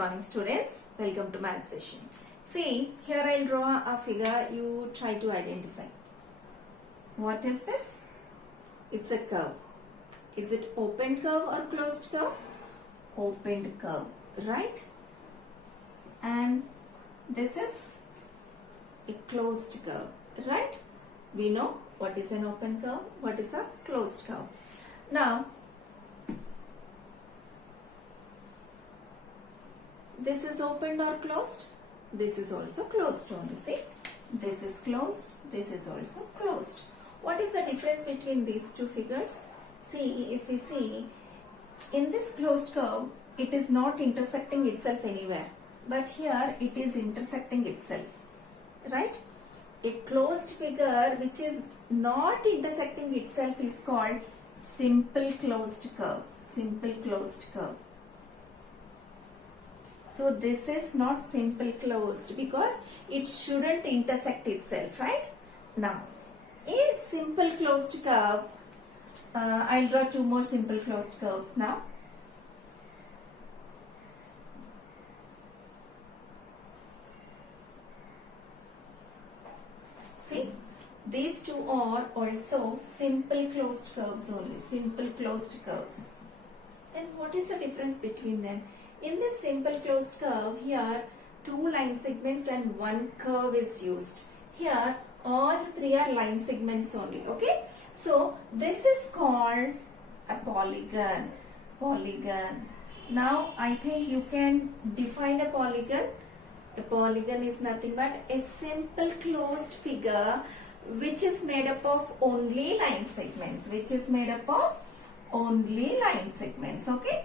morning students, welcome to math session. See, here I'll draw a figure, you try to identify. What is this? It's a curve. Is it open curve or closed curve? Opened curve, right? And this is a closed curve, right? We know what is an open curve, what is a closed curve. Now, this is opened or closed? This is also closed only. See, this is closed, this is also closed. What is the difference between these two figures? See, if we see, in this closed curve, it is not intersecting itself anywhere. But here, it is intersecting itself. Right? A closed figure which is not intersecting itself is called simple closed curve. Simple closed curve. So this is not simple closed because it shouldn't intersect itself, right? Now, a simple closed curve, I'll draw two more simple closed curves now. See, these two are also simple closed curves only, simple closed curves. Then what is the difference between them? In this simple closed curve, here two line segments and one curve is used. Here all the three are line segments only. Okay. So this is called a polygon. Polygon. Now I think you can define a polygon. A polygon is nothing but a simple closed figure which is made up of only line segments. Which is made up of only line segments. Okay.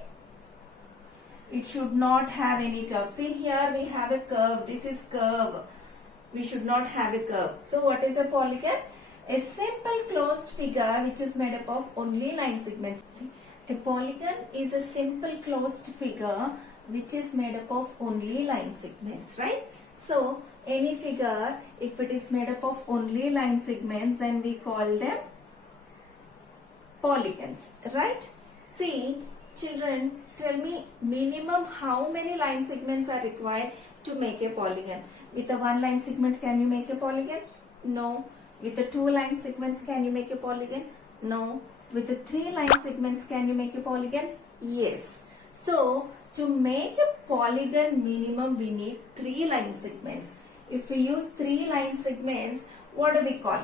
It should not have any curve. See, here we have a curve. This is curve. We should not have a curve. So what is a polygon? A simple closed figure which is made up of only line segments. See, a polygon is a simple closed figure which is made up of only line segments, right? So any figure, if it is made up of only line segments, then we call them polygons, right? See, children, tell me minimum how many line segments are required to make a polygon. With a one line segment, can you make a polygon? No. With the two line segments, can you make a polygon? No. With the three line segments, can you make a polygon? Yes. So, to make a polygon minimum, we need three line segments. If we use three line segments, what do we call?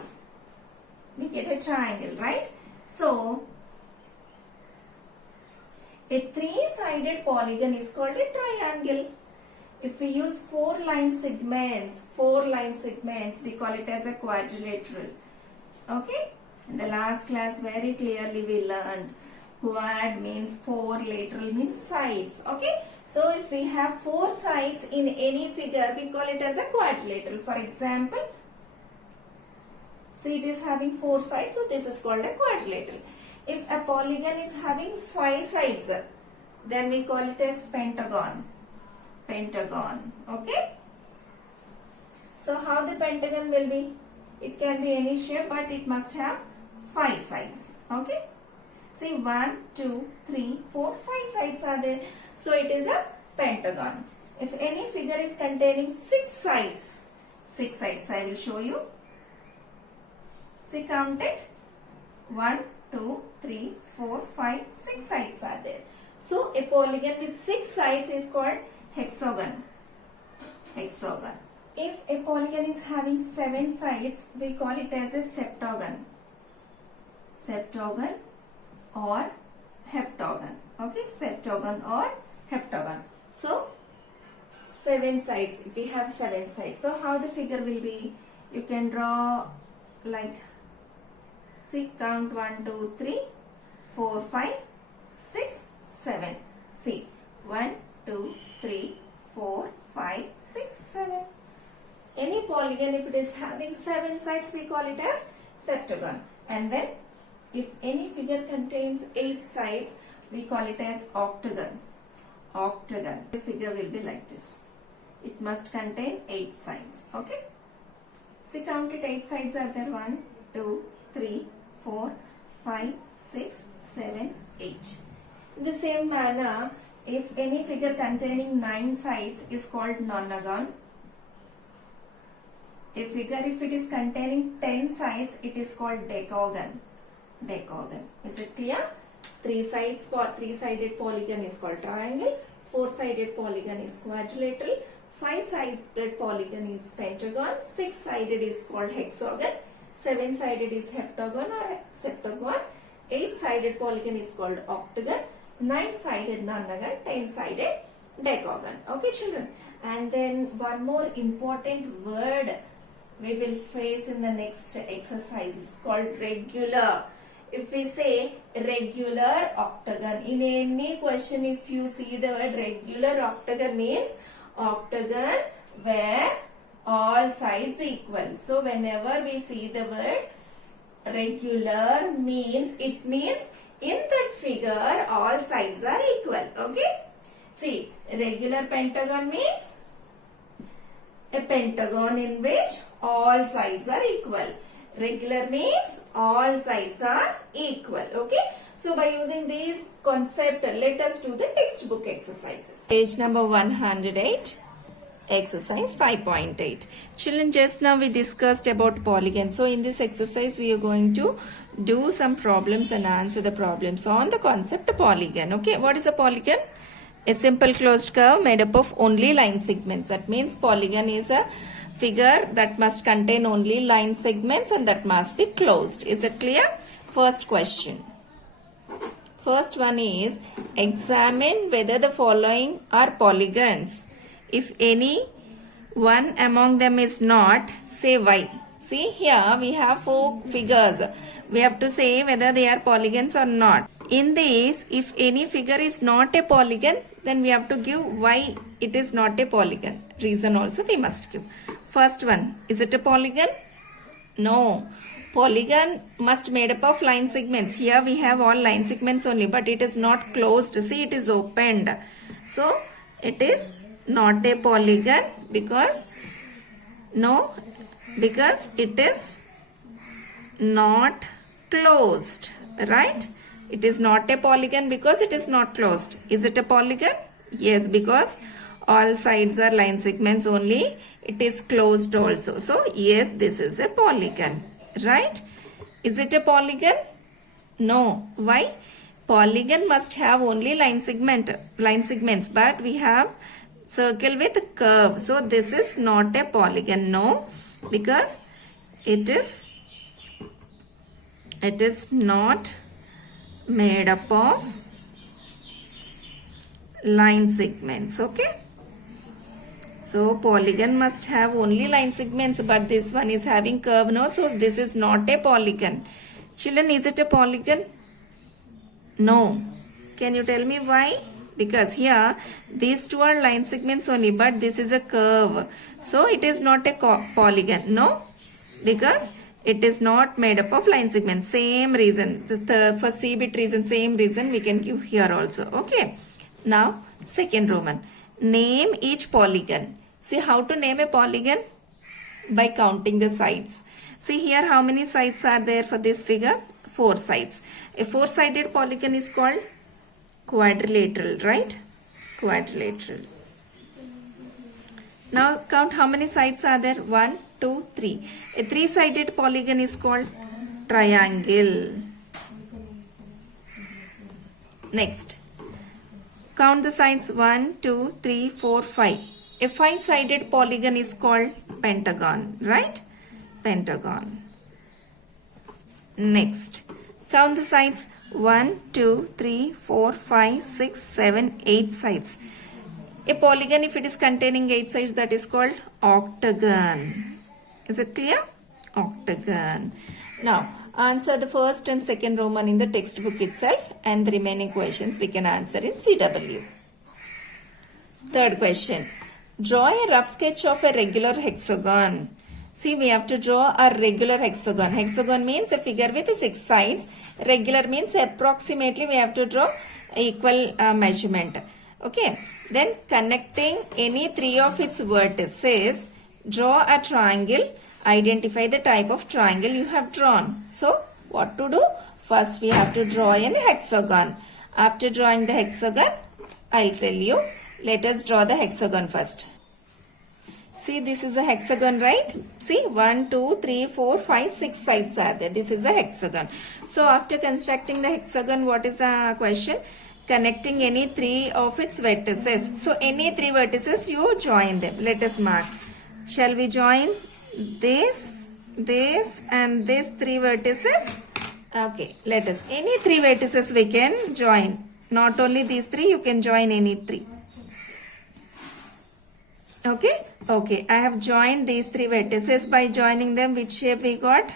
We get a triangle, right? So, a three-sided polygon is called a triangle. If we use four line segments, we call it as a quadrilateral. Okay? In the last class, very clearly we learned quad means four, lateral means sides. Okay? So, if we have four sides in any figure, we call it as a quadrilateral. For example, see, it is having four sides, so this is called a quadrilateral. If a polygon is having five sides, then we call it as pentagon. Pentagon. Okay? So, how the pentagon will be? It can be any shape, but it must have five sides. Okay? See, 1, 2, 3, 4, 5 sides are there. So, it is a pentagon. If any figure is containing 6 sides I will show you. See, count it. 1, 2, 3, 4, 5, 6 sides are there. So, a polygon with 6 sides is called hexagon. Hexagon. If a polygon is having 7 sides, we call it as a septagon. Septagon or heptagon. Okay, septagon or heptagon. So, 7 sides. If we have 7 sides. So, how the figure will be? You can draw like, see, count 1, 2, 3, 4, 5, 6, 7. See, 1, 2, 3, 4, 5, 6, 7. Any polygon, if it is having 7 sides, we call it as septagon. And then, if any figure contains 8 sides, we call it as octagon. Octagon. The figure will be like this. It must contain 8 sides. Okay? See, count it. 8 sides are there. 1, 2, 3, 4, 5, 6, 7, 8. In the same manner, If any figure containing 9 sides is called nonagon. A figure if it is containing 10 sides, it is called decagon. Decagon. Is it clear? Three-sided polygon is called triangle. Four-sided polygon is quadrilateral. Five-sided polygon is pentagon. Six-sided is called hexagon. Seven-sided is heptagon or septagon. Eight-sided polygon is called octagon. Nine-sided nonagon. Ten-sided decagon. Okay, children. And then one more important word we will face in the next exercise is called regular. If we say regular octagon, in any question if you see the word regular octagon means octagon where all sides equal. So whenever we see the word regular means, it means in that figure all sides are equal. Okay. See, regular pentagon means a pentagon in which all sides are equal. Regular means all sides are equal. Okay. So by using this concept, let us do the textbook exercises. Page number 108. Exercise 5.8. Children, just now we discussed about polygon. So in this exercise we are going to do some problems and answer the problems on the concept polygon. Okay. What is a polygon? A simple closed curve made up of only line segments. That means polygon is a figure that must contain only line segments and that must be closed. Is it clear? First question. First one is, examine whether the following are polygons. If any one among them is not, say why. See, here we have 4 figures. We have to say whether they are polygons or not. In this, if any figure is not a polygon, then we have to give why it is not a polygon. Reason also we must give. First one, is it a polygon? No. Polygon must made up of line segments. Here we have all line segments only, but it is not closed. See, it is opened. So, it is not a polygon because it is not closed, right? It is not a polygon because it is not closed. Is it a polygon? Yes, because all sides are line segments only. It is closed also. So, yes, this is a polygon, right? Is it a polygon? No. Why? Polygon must have only line segments, but we have circle with curve. So, this is not a polygon. No, because it is not made up of line segments. Okay. So, polygon must have only line segments, but this one is having curve. No, so this is not a polygon. Children, is it a polygon? No. Can you tell me why? Because here these two are line segments only, but this is a curve. So, it is not a polygon. No, because it is not made up of line segments. Same reason. For C-bit reason, same reason we can give here also. Okay. Now, second Roman. Name each polygon. See how to name a polygon? By counting the sides. See here how many sides are there for this figure? 4 sides. A 4-sided polygon is called quadrilateral, right? Quadrilateral. Now count how many sides are there? 1, 2, 3. A 3-sided polygon is called triangle. Next. Count the sides 1, 2, 3, 4, 5. A 5-sided polygon is called pentagon, right? Pentagon. Next. Count the sides 1, 2, 3, 4, 5, 6, 7, 8 sides. A polygon, if it is containing 8 sides, that is called octagon. Is it clear? Octagon. Now, answer the first and second Roman in the textbook itself, and the remaining questions we can answer in CW. Third question. Draw a rough sketch of a regular hexagon. See, we have to draw a regular hexagon. Hexagon means a figure with 6 sides. Regular means approximately we have to draw equal measurement. Okay. Then connecting any 3 of its vertices, draw a triangle. Identify the type of triangle you have drawn. So, what to do? First, we have to draw an hexagon. After drawing the hexagon, I'll tell you. Let us draw the hexagon first. See, this is a hexagon, right? See, 1, 2, 3, 4, 5, 6 sides are there. This is a hexagon. So, after constructing the hexagon, what is the question? Connecting any 3 of its vertices. So, any 3 vertices, you join them. Let us mark. Shall we join this, and these 3 vertices? Okay, let us. Any 3 vertices we can join. Not only these 3, you can join any 3. Okay, okay. I have joined these 3 vertices. By joining them, which shape we got?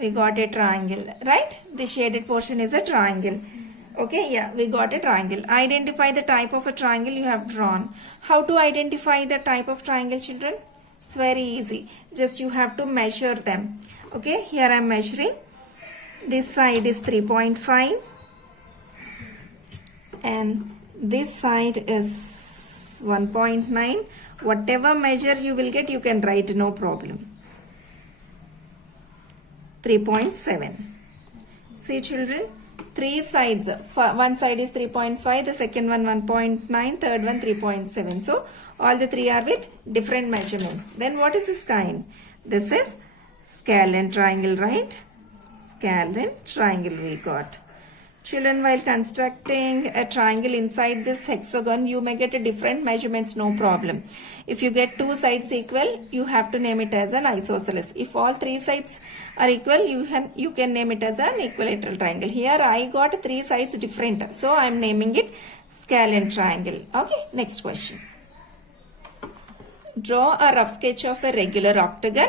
We got a triangle, right? The shaded portion is a triangle. Okay, yeah, we got a triangle. Identify the type of a triangle you have drawn. How to identify the type of triangle, children? It's very easy. Just you have to measure them. Okay, here I am measuring. This side is 3.5 and this side is 1.9. Whatever measure you will get, you can write, no problem. 3.7. See, children, 3 sides. One side is 3.5, the second one 1.9, third one 3.7. So, all the 3 are with different measurements. Then what is this kind? This is scalene triangle, right? Scalene triangle we got. Children, while constructing a triangle inside this hexagon, you may get a different measurements, no problem. If you get 2 sides equal, you have to name it as an isosceles. If all 3 sides are equal, you can name it as an equilateral triangle. Here I got 3 sides different, so I am naming it scalene triangle. Okay, next question. Draw a rough sketch of a regular octagon.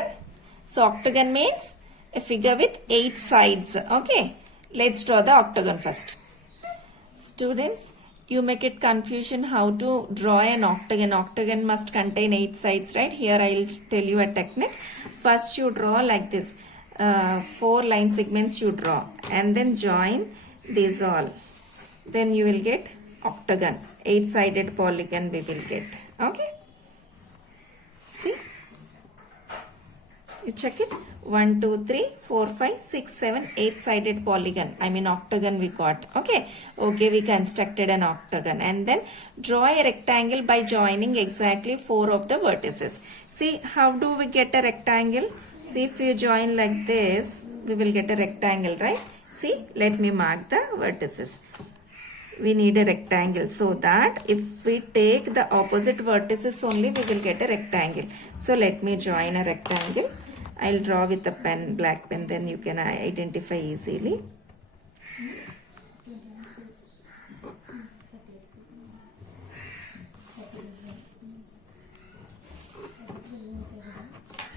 So octagon means a figure with 8 sides. Okay. Let's draw the octagon first. Students, you may get confusion how to draw an octagon. Octagon must contain 8 sides, right? Here I will tell you a technique. First you draw like this. 4 line segments you draw and then join these all. Then you will get octagon. 8-sided polygon we will get. Okay? See? You check it. 1, 2, 3, 4, 5, 6, 7, 8-sided polygon. I mean octagon we got. Okay. Okay, we constructed an octagon. And then draw a rectangle by joining exactly 4 of the vertices. See, how do we get a rectangle? See, if you join like this, we will get a rectangle, right? See, let me mark the vertices. We need a rectangle so that if we take the opposite vertices only, we will get a rectangle. So, let me join a rectangle. I'll draw with a pen, black pen, then you can identify easily.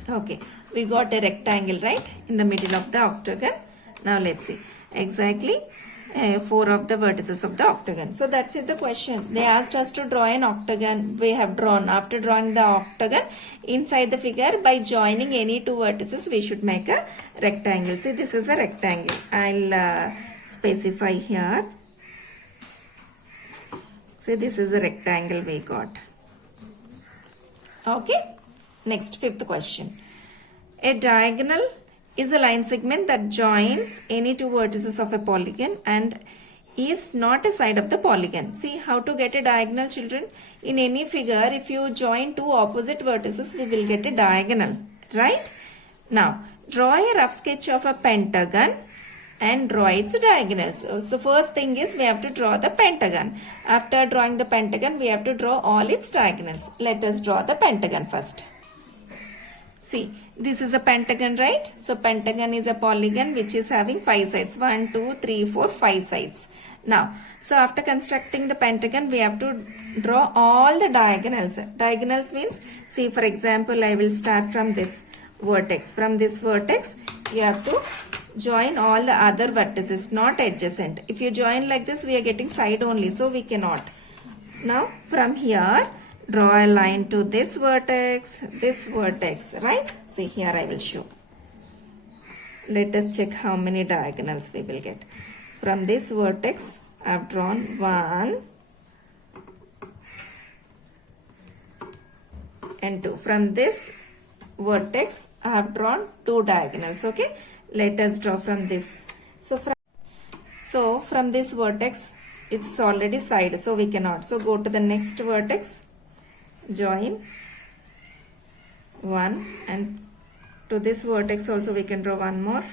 Okay, we got a rectangle, right, in the middle of the octagon. Now let's see. Exactly 4 of the vertices of the octagon. So that's it, the question. They asked us to draw an octagon. We have drawn. After drawing the octagon, inside the figure, by joining any 2 vertices, we should make a rectangle. See, this is a rectangle. I'll specify here. See, this is a rectangle we got. Okay. Next, 5th question. A diagonal is a line segment that joins any 2 vertices of a polygon and is not a side of the polygon. See how to get a diagonal, children? In any figure, if you join 2 opposite vertices, we will get a diagonal, right? Now, draw a rough sketch of a pentagon and draw its diagonals. So, first thing is we have to draw the pentagon. After drawing the pentagon, we have to draw all its diagonals. Let us draw the pentagon first. See, this is a pentagon, right? So, pentagon is a polygon which is having 5 sides. 1, 2, 3, 4, 5 sides. Now, so after constructing the pentagon, we have to draw all the diagonals. Diagonals means, see, for example, I will start from this vertex. From this vertex, you have to join all the other vertices, not adjacent. If you join like this, we are getting side only, so we cannot. Now, from here, draw a line to this vertex, right? See, here I will show. Let us check how many diagonals we will get. From this vertex, I have drawn 1 and 2. From this vertex, I have drawn 2 diagonals. Okay, let us draw from this. So from this vertex, it's already side, so we cannot. So go to the next vertex, join 1, and to this vertex also we can draw one more.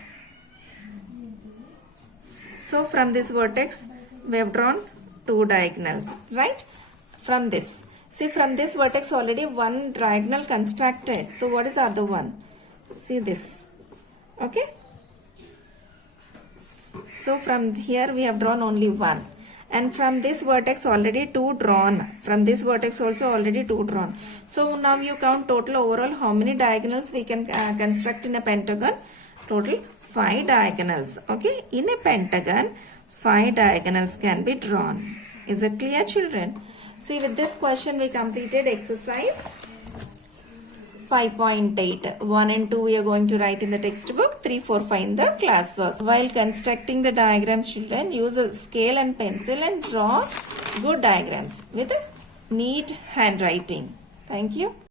So from this vertex we have drawn 2 diagonals, right? From this, see, from this vertex already one diagonal constructed. So what is the other one? See this, okay? So from here we have drawn only 1, and from this vertex already 2 drawn. From this vertex also already 2 drawn. So now you count total overall how many diagonals we can construct in a pentagon. Total 5 diagonals. Okay, in a pentagon 5 diagonals can be drawn. Is it clear, children? See, with this question we completed exercise 5.8. 1 and 2 we are going to write in the textbook, 3, 4, 5 in the classwork. While constructing the diagrams, children, use a scale and pencil and draw good diagrams with a neat handwriting. Thank you.